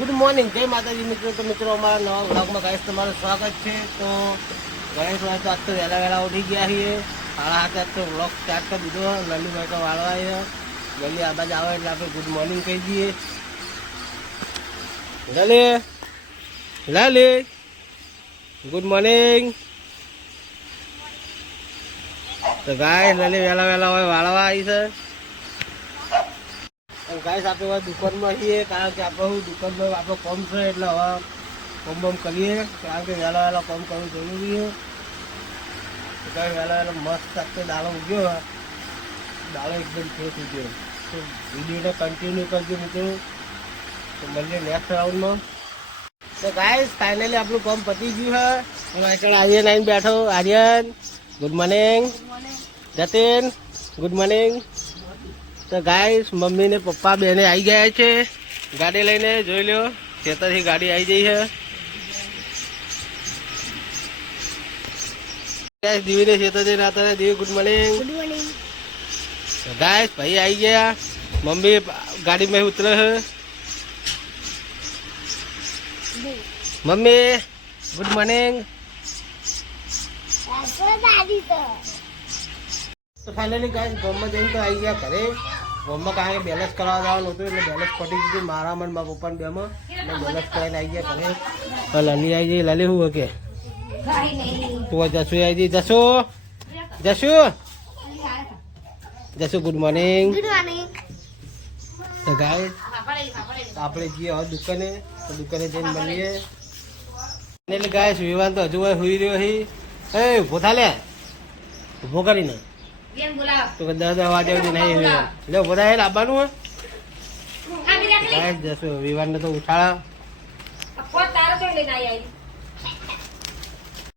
Good morning, જય માતાજી મિત્રો. તો મિત્રો અમારા નવા બ્લોગમાં ગાઈસ તમારું સ્વાગત છે. તો ગણેશ ભાઈ તો આજ તો વહેલા વહેલા ઉઠી ગયા છીએ. 7:30 આજ તો બ્લોગ સ્ટાર્ટ કરી દીધો. લલીભાઈ તો વાળવા આવ્યા. લલી આ બાજુ આવે એટલે આપણે ગુડ મોર્નિંગ કહી દઈએ. લલી ગુડ મોર્નિંગ. તો ગાઈસ લલી વહેલા વહેલા હોય વાળવા આવી છે. ગાઈસ આપણે હવે દુકાનમાં છીએ, કારણ કે આપણે દુકાનમાં આપણો કોમ છે એટલે હવે કોમ બમ કરીએ, કારણ કે વહેલા વહેલા કોમ કરવું જરૂરી છે. ગાઈસ વહેલા વહેલા મસ્ત આપણે દાળો ઉગ્યો, દાળો એકદમ ફ્રેશ ઉગ્યો. તો વિડીયોને કન્ટિન્યુ કરજો મિત્રો. તો મળીએ નેક્સ્ટ રાઉન્ડમાં. તો ગાઈસ ફાઇનલી આપણું કામ પતી ગયું છે. હવે આગળ આર્યન આવીને બેઠો. Aryan good morning. Jatin good morning. તો ગાઈસ મમ્મી ને પપ્પા બેને આવી ગયા છે ગાડી લઈને. જોઈ લો ખેતરથી ગાડી આવી જઈ છે. ગાઈસ દીવીને ખેતરથી નાતા. દીવી ગુડ મોર્નિંગ. Good morning. તો ગાઈસ ભાઈ આવી ગયા. મમ્મી ગાડીમાં ઉતરે છે. Mummy good morning. તો ફાઇનલી ગાઈસ ગામમાં જઈને તો આવી ગયા ઘરે. ગામમાં કારણ કે બેલેન્સ કરાવવા જવાનું હતું એટલે બેલેન્સ પટી ગયું મારા મને મારા પપ્પાને બેમાં. એટલે બેલેન્સ કરાવીને આવી ગયા ઘરે. લલી આવી જઈ. લલી શું કે તું જશુ આવી જઈ. જશુ ગુડ મોર્નિંગ. Good morning. તો ગાઈસ આપણે જઈએ હવે દુકાને. તો દુકાને જઈને મળીએ. એટલે ગાઈસ વિવાન તો હજુ સુઈ રહ્યો છે. એ ઉભો થા લે, ઉભો કરીને તો 10 વાગે નહીં હોય. લે ઉભો થાય લાવવાનું હોય. ગાઈસ જશો વિવાનને તો ઉઠાડા.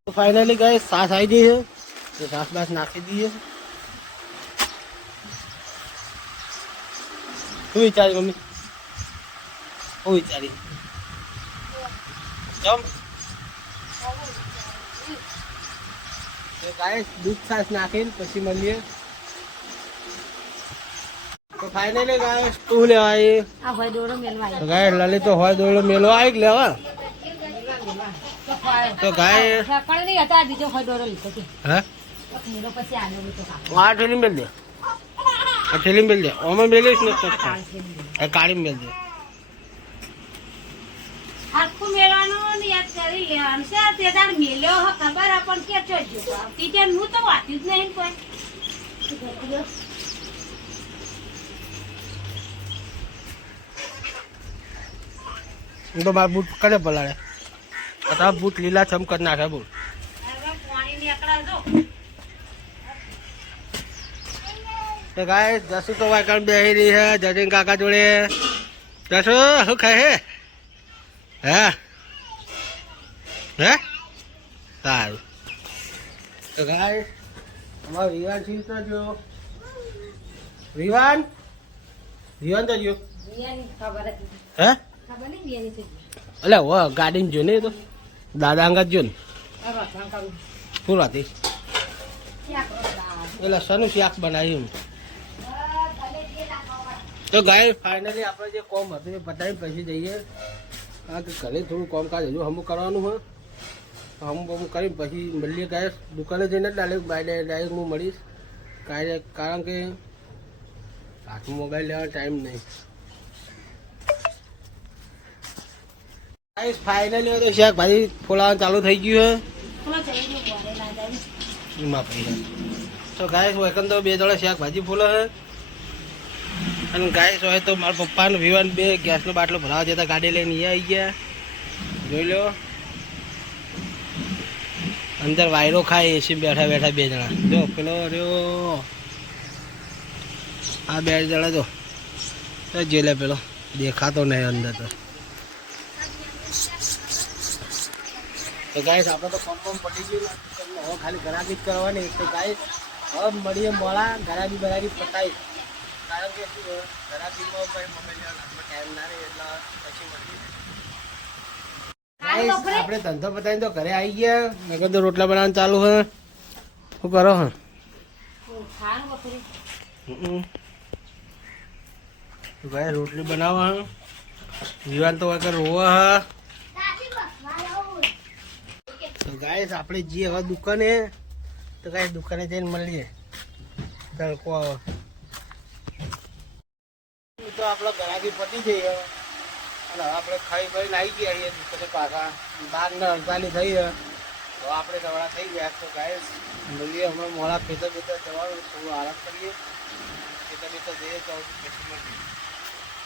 તો ફાઇનલી ગાઈસ સાસ આવી ગઈ છે. તો સાસ બાસ નાખી દઈએ. શું વિચારી મમ્મી? શું વિચારી? જમ ગાઈસ દૂધ છાશ નાખીને પછી મળીએ. તો ફાઇનલી ગાઈસ તું લેવા આવી. આ ભાઈ દોડો મેલવા તો ગાઈસ લલી તો હોય દોડો મેલવા આવી લેવા. તો ગાઈસ સકળ નહીં હતા, બીજો ભાઈ દોડો લીધો છે. હે મેલો પછી આનો લીધો કામ. આ ઠેલી મેલ દે. આ ઠેલી મેલ દે. ઓમાં મેલીશ ને તો આ કાળી મેલ દે. આખું મેળવાનું ને યાદ કરી લેવાનું છે. તે તાર મેલ્યો હ ખબર આપણ કે ચોજો ટીચર હું તો વાતી જ નહીં કોઈ. હું તો મારા બૂટ કરે પલાળે. આ બૂટ લીલા છમ કરી નાખે. બોલ પાણી નીકળા જો. તો ગાઈસ જસુ તો વાયકણ બેહી રહી છે જતીન કાકા જોડે. જસુ શું ખાય હે? હે સારું. તો ગાઈસ અમારો વિવાન છે તો જો વિવાન તો જો બિયાની ખબર હતી. હે ખબર નહીં બિયાની છે. અલે હો ગાડીમાં જો ને તો દાદા અંગત જો ને આ વાસણ કરું. શું રાતી ક્યાં કરો દાળ? એટલે સનું શાક બનાવ્યું. તો ગાઈસ ફાઇનલી આપણે જે કોમ હતું એ પતાવી પછી જઈએ, કારણ કે ઘરે થોડું કામકાજ હજુ હમું કરવાનું હોય. હમું કરીને પછી મળીએ. ગાઈસ દુકાને જઈને ડાયરેક્ટ ડાયરેક્ટ હું મળીશ, કારણ કે હાથમાં મોબાઈલ લેવાનો ટાઈમ નહીં. ગાઈસ ફાઇનલી તો શાકભાજી ફોલાવાનું ચાલુ થઈ ગયું થોડો જઈ જો બોલે ના જાય. છે એમાં પૈસા. તો ગાઈસ વૈકન તો 2 જોડે શાકભાજી ફૂલે છે. અને ગાઈસ હોય તો મારા પપ્પાને વિવાન 2 ગેસનો બાટલો ભરાવા જતા ગાડી લઈને આવી ગયા. જોઈ લો અંદર વાયરો ખાય એસી બેઠા બેઠા 2 જણા. જો પેલો રહ્યો આ 2 જણા જો જેલે પેલો દેખાતો નહીં અંદર. તો ગાઈસ આપણે તો કોમ પટી ગયું. હવે ખાલી ગરાગી જ કરવાની. તો ગાઈસ હવે મળીએ મોડા ગરાગી પતાવી, કારણ કે શું ગરાગીમાં મોબાઈલ હાથમાં ટાઈમ ના રહે એટલે પછી મળીએ. આપણે ધંધો પતાવીને તો ઘરે આવી ગયા. નગર તો રોટલા બનાવવાનું ચાલુ હે. શું કરો હે? ભાઈ રોટલી બનાવવા વિવાન તો વગર રોવા હ તો ગાઈસ આપણે જઈએ હવે દુકાને તો ગાઈસ દુકાને જઈને મળીએ તડકો આવે તો આપણો ગરાગી પતી જઈએ અને હવે આપણે ખાઈ ખાઈને આવી ગયા છીએ દુકાને પાછા 12:48 થઈ તો આપણે દવડા થઈ ગયા તો ગાઈસ મળીએ હમણાં મોડા ખેતર જવાનું થોડું આરામ કરીએ ખેતર જઈએ તો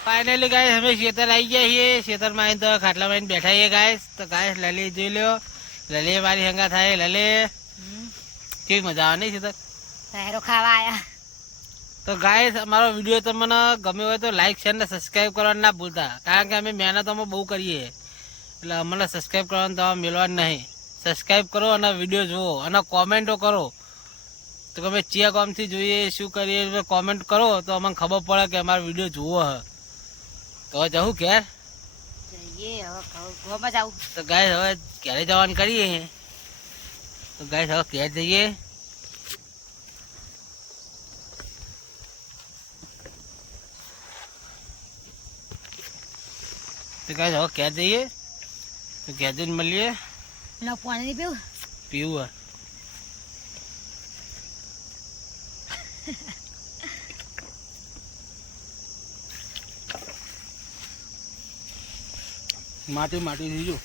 ફાઇનલી ગાઈસ અમે ખેતર આવી ગયા છીએ ખેતરમાં આવીને તો ખાટલામાં આવીને બેઠા છીએ ગાઈસ તો ગાઈસ લલી જોઈ લ્યો લલી મારી હંગા થાય લલી કેવી મજા આવે નહીં ખેતર તારો ખાવા આયા તો ગાઈસ અમારો વિડીયો તમને ગમે હોય તો લાઈક શેર ને સબસ્ક્રાઈબ કરવાનું ના ભૂલતા કારણ કે અમે મહેનત અમે બહુ કરીએ એટલે અમને સબસ્ક્રાઈબ કરવાનું તો મેળવાનું નહીં સબસ્ક્રાઈબ કરો અને વિડીયો જુઓ અને કોમેન્ટો કરો તો તમે ચિયા ગામથી જોઈએ શું કરીએ કોમેન્ટ કરો તો અમને ખબર પડે કે અમારો વિડીયો જુઓ હ તો જવું ઘેર જઈએ હવે ગોમાં જાવ તો ગાઈસ હવે ઘરે જવાનું કરીએ તો ગાઈસ હવે ઘેર જઈએ તો ગાઈસ હવે ઘેર જઈએ તો ઘેર જઈને મળીએ ના પાણી પીવું પીવું માટી માટી થઈ ગયું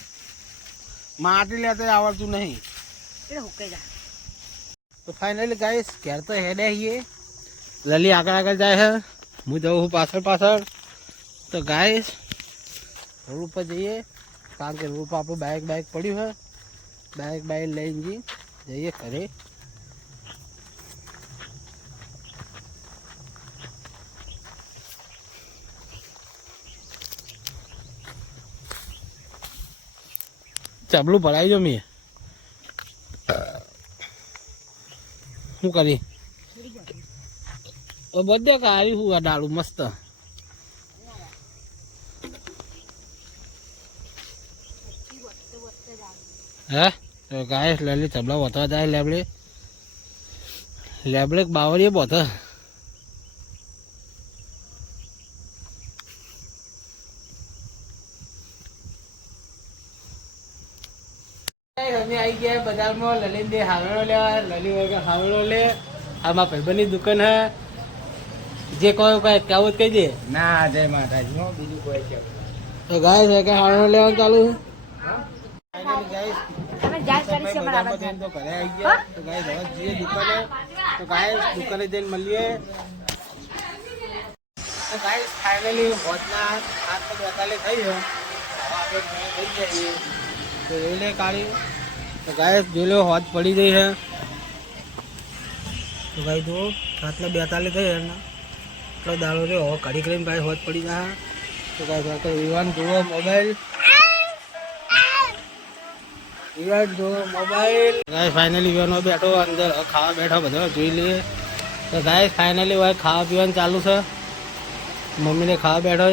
માટી લેતા આવડતું નહીં એટલે હુકાઈ જા તો ફાઇનલી ગાઈસ ઘેર તો હેડે છીએ લલી આગળ આગળ જાય છે હું જઉં છું પાછળ પાછળ તો ગાઈસ રોડ ઉપર જઈએ કારણ કે રોડ પર આપણું બાઇક પડ્યું છે બાઇક લઈને જઈએ ઘરે ચાબલું ભરાઈ જો મેં શું કરી બધે કાઢી હું આ ડાળું મસ્ત હે તો ગાય લલી ચબલા વધવા જાય લેબડે બાવરીએ બોધ અમે આવી ગયા બજારમાં લલી બે હાવડો લેવા લલી વગર હાવડો લે આ મારા ભાઈબંધની દુકાન હે જે કહ્યું કઈ કેવું કહી દે ના જય માતાજી બીજું કોઈ છે તો ગાય વગર હાવડો લેવાનું ચાલુ દુકાને જઈને મળીએ તો ગાઈસ ફાઇનલી હોટના 8:42 થઈ ગયો આપણે થઈ જઈએ તો એ લે કાઢી તો ગાઈસ જોઈ લો હોટ પડી ગઈ છે તો ગાઈ જો 8:42 થઈ ને એટલો દાડો રહ્યો હવે કઢી કરીને ગાય હોટ પડી જાય તો ગાઈસ વિવાન જુઓ મોબાઈલ ગાઈસ ફાઇનલી વિવાનો બેઠો અંદર ખાવા બેઠો બધો જોઈ લઈએ તો ગાઈસ ફાઇનલી ભાઈ ખાવા પીવાનું ચાલુ છે મમ્મીને ખાવા બેઠો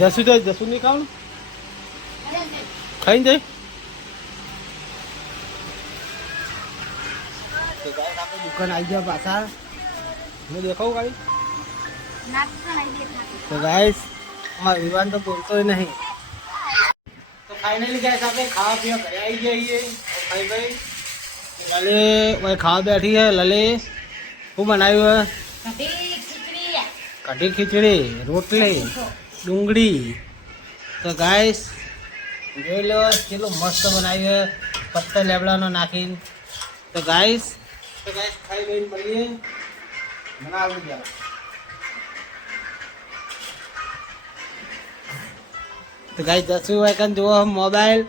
જસુ નહીં ખાવાનું ખાઈને જાય તો ગાઈસ આપણે દુકાન આવી ગયા પાછા હું દેખાવું ગાઈસ તો ગાઈસ અમારા વિવાન તો બોલતો નહીં ફાઇનલી ગાઈસ આપણે ખાવા પીવા ઘરે આવી જઈએ ભાઈ લલે ભાઈ ખાવા બેઠી છે લલે શું બનાવ્યું કઢી ખીચડી રોટલી ડુંગળી તો ગાઈસ જોઈ લો કેટલું મસ્ત બનાવ્યું પત્તા લેબડાનો નાખીને તો ગાઈસ ખાઈ લઈને મળીએ બનાવી ગયા તો ગાઈ જસવી વાયકન જુઓ મોબાઈલ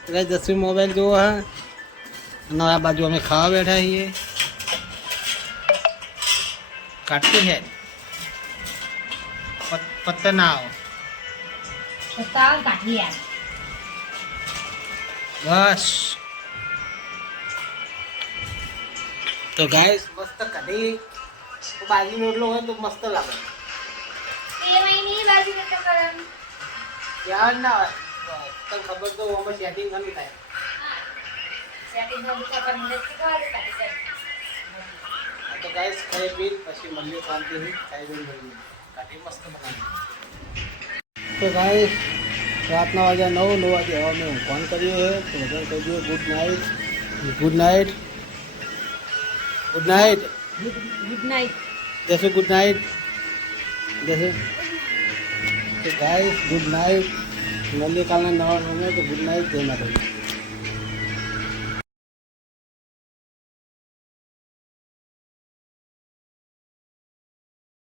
તો ગાઈ જસવી મોબાઈલ જુઓ હા અને આ બાજુ અમે ખાવા બેઠા છીએ કાટતી છે પત્તા ના આવો બસ તો ગાઈસ મસ્ત કઢી બાજરીનો રોટલો હોય તો મસ્ત લાગે યાર ના હોય તને ખબર તો ઓમાં સેટિંગ નહીં થાય તો ગાઈસ ખાઈ પી પછી મળીએ શાંતિથી ખાઈ પી મળીએ કાઢી મસ્ત બનાવી. તો ભાઈ રાતના વાગ્યા 9 વાગે હવે અમે ફોન કરીએ તો બધાને કહી દઈએ good night good night good night good night. જશે ગુડ નાઇટ જશે તો ગાઈસ ગુડ નાઇટ મળીએ કાલના નવા રૂમે તો ગુડ નાઇટ જય માતાજી.